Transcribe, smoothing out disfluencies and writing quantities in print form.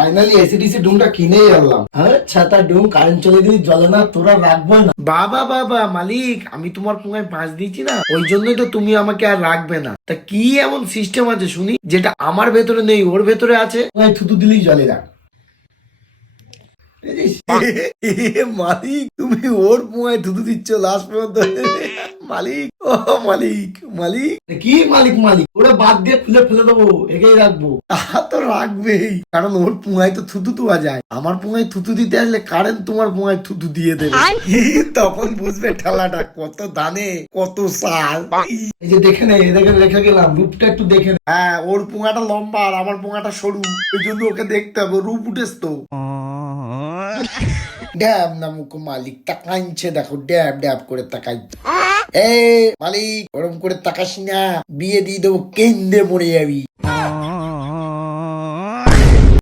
Finally AC DC ডুমটা কিনেই আনলাম। হ্যাঁ ছাতা ডুম কারেন্ট চলে গেলে জ্বলে না, তোরা রাখবো না। বাবা বাবা মালিক, আমি তোমার পুঙ্গায় বাঁশ দিয়েছি না, ওই জন্যই তো তুমি আমাকে আর রাখবে না। তা কি এমন সিস্টেম আছে শুনি, যেটা আমার ভেতরে নেই ওর ভেতরে আছে? থুতু দিলেই জলে না। মালিক তুমি ওর পুঙ্গায় থুতু দিচ্ছ লাস্ট পর্যন্ত। মালিক ও মালিক মালিক। কি মালিক মালিক, ওরা বাদ দিয়ে খুলে ফেলে দেবো, এগিয়ে রাখবো। তাহা তো রাখবেই, কারণ ওর পুঙ্গায় তো থুতু দেওয়া যায়। আমার পুঙ্গায় থুতু দিতে আসলে কারেন্ট তোমার পুঙ্গায় থুতু দিয়ে দেবে। তখন বুঝবে ঠেলাটা কত দানে কত সাল। এই যে দেখে নে, দেখে রেখে গেলাম, রূপটা একটু দেখে নে। হ্যাঁ, ওর পুঙ্গাটা লম্বা আর আমার পুঙ্গাটা সরু, ওই জন্য ওকে দেখতে হবে। রূপ উঠেস তো। ড্যাব না মুখ মালিক তাকাইছে, দেখো ড্যাব ড্যাব করে তাকাই। এ মালিক ওরম করে তাকাস না, বিয়ে দিয়ে দেবো, কেন্দ্রে মরে যাবি।